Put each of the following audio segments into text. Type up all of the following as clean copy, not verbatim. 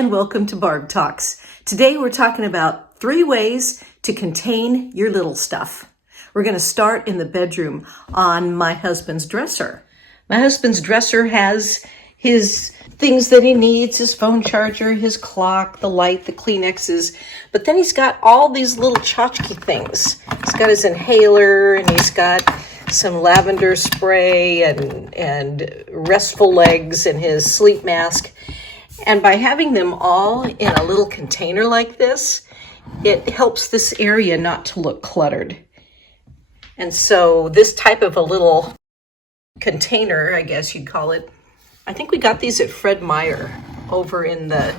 and welcome to Barb Talks. Today we're talking about 3 ways to contain your little stuff. We're going to start in the bedroom on my husband's dresser. My husband's dresser has his things that he needs, his phone charger, his clock, the light, the Kleenexes, but then he's got all these little tchotchke things. He's got his inhaler, and he's got some lavender spray and restful legs and his sleep mask. And by having them all in a little container like this, it helps this area not to look cluttered. And so this type of a little container, I guess you'd call it, I think we got these at Fred Meyer over in the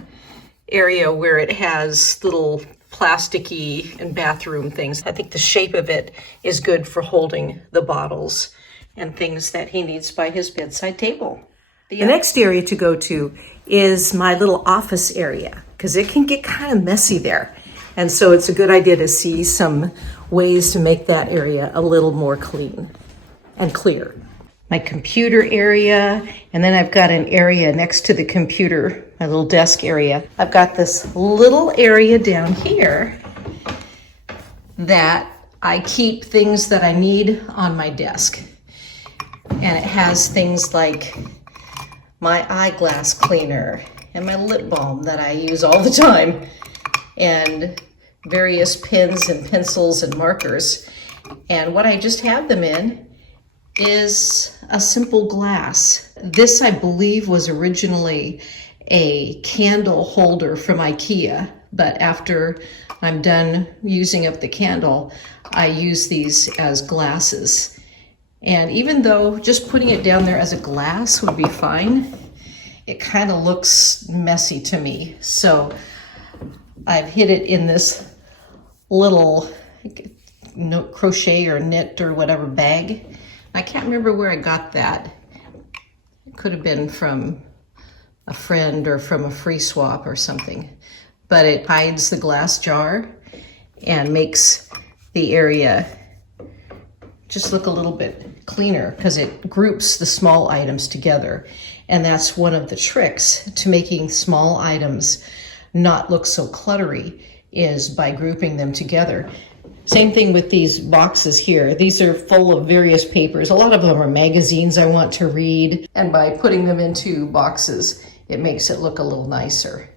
area where it has little plasticky and bathroom things. I think the shape of it is good for holding the bottles and things that he needs by his bedside table. The next area to go to is my little office area, because it can get kind of messy there. And so it's a good idea to see some ways to make that area a little more clean and clear. My computer area, and then I've got an area next to the computer, my little desk area. I've got this little area down here that I keep things that I need on my desk. And it has things like my eyeglass cleaner and my lip balm that I use all the time, and various pens and pencils and markers. And what I just have them in is a simple glass. This, I believe, was originally a candle holder from IKEA, but after I'm done using up the candle, I use these as glasses. And even though just putting it down there as a glass would be fine, it kind of looks messy to me. So I've hid it in this little crochet or knit or whatever bag. I can't remember where I got that. It could have been from a friend or from a free swap or something. But it hides the glass jar and makes the area just look a little bit cleaner, because it groups the small items together. And that's one of the tricks to making small items not look so cluttery, is by grouping them together. Same thing with these boxes here. These are full of various papers. A lot of them are magazines I want to read. And by putting them into boxes, it makes it look a little nicer.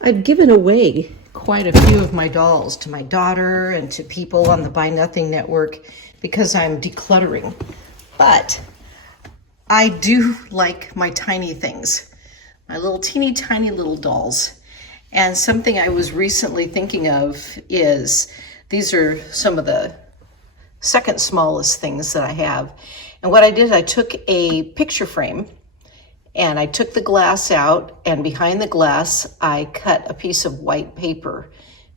I've given away quite a few of my dolls to my daughter and to people on the Buy Nothing Network because I'm decluttering. But I do like my tiny things, my little teeny tiny little dolls. And something I was recently thinking of is, these are some of the second smallest things that I have. And what I did, I took a picture frame and I took the glass out, and behind the glass, I cut a piece of white paper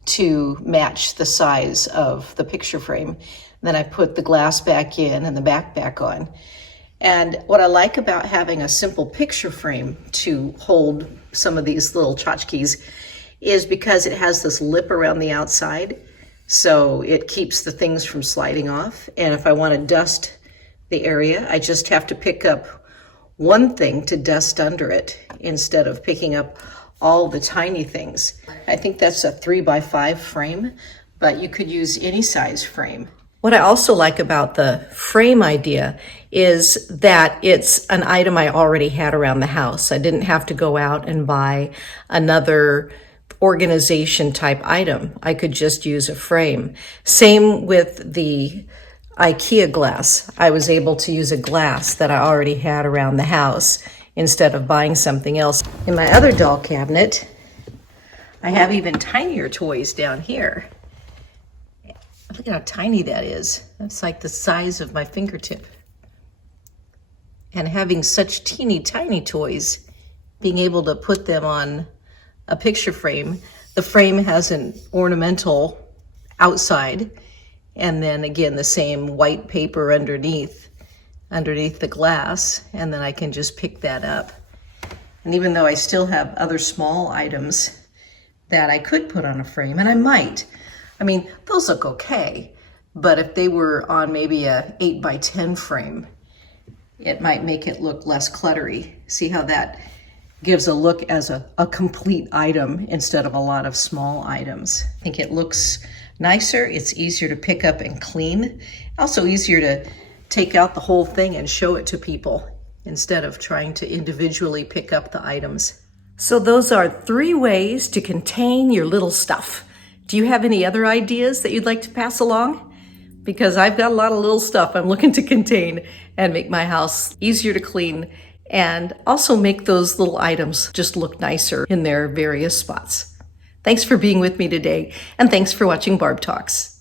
to match the size of the picture frame. Then I put the glass back in and the back on. And what I like about having a simple picture frame to hold some of these little tchotchkes is because it has this lip around the outside, so it keeps the things from sliding off. And if I want to dust the area, I just have to pick up one thing to dust under it instead of picking up all the tiny things. I think that's a 3x5 frame, but you could use any size frame. What I also like about the frame idea is that it's an item I already had around the house. I didn't have to go out and buy another organization type item. I could just use a frame. Same with the IKEA glass. I was able to use a glass that I already had around the house instead of buying something else. In my other doll cabinet, I have even tinier toys down here. Look at how tiny that is. That's like the size of my fingertip. And having such teeny tiny toys, being able to put them on a picture frame. The frame has an ornamental outside, and then again the same white paper underneath the glass, and then I can just pick that up. And even though I still have other small items that I could put on a frame, and I might, I mean, those look okay, but if they were on maybe a 8x10 frame, it might make it look less cluttery. See how that gives a look as a complete item instead of a lot of small items. I think it looks nicer. It's easier to pick up and clean. Also easier to take out the whole thing and show it to people instead of trying to individually pick up the items. So those are 3 ways to contain your little stuff. Do you have any other ideas that you'd like to pass along? Because I've got a lot of little stuff I'm looking to contain and make my house easier to clean and also make those little items just look nicer in their various spots. Thanks for being with me today, and thanks for watching Barb Talks.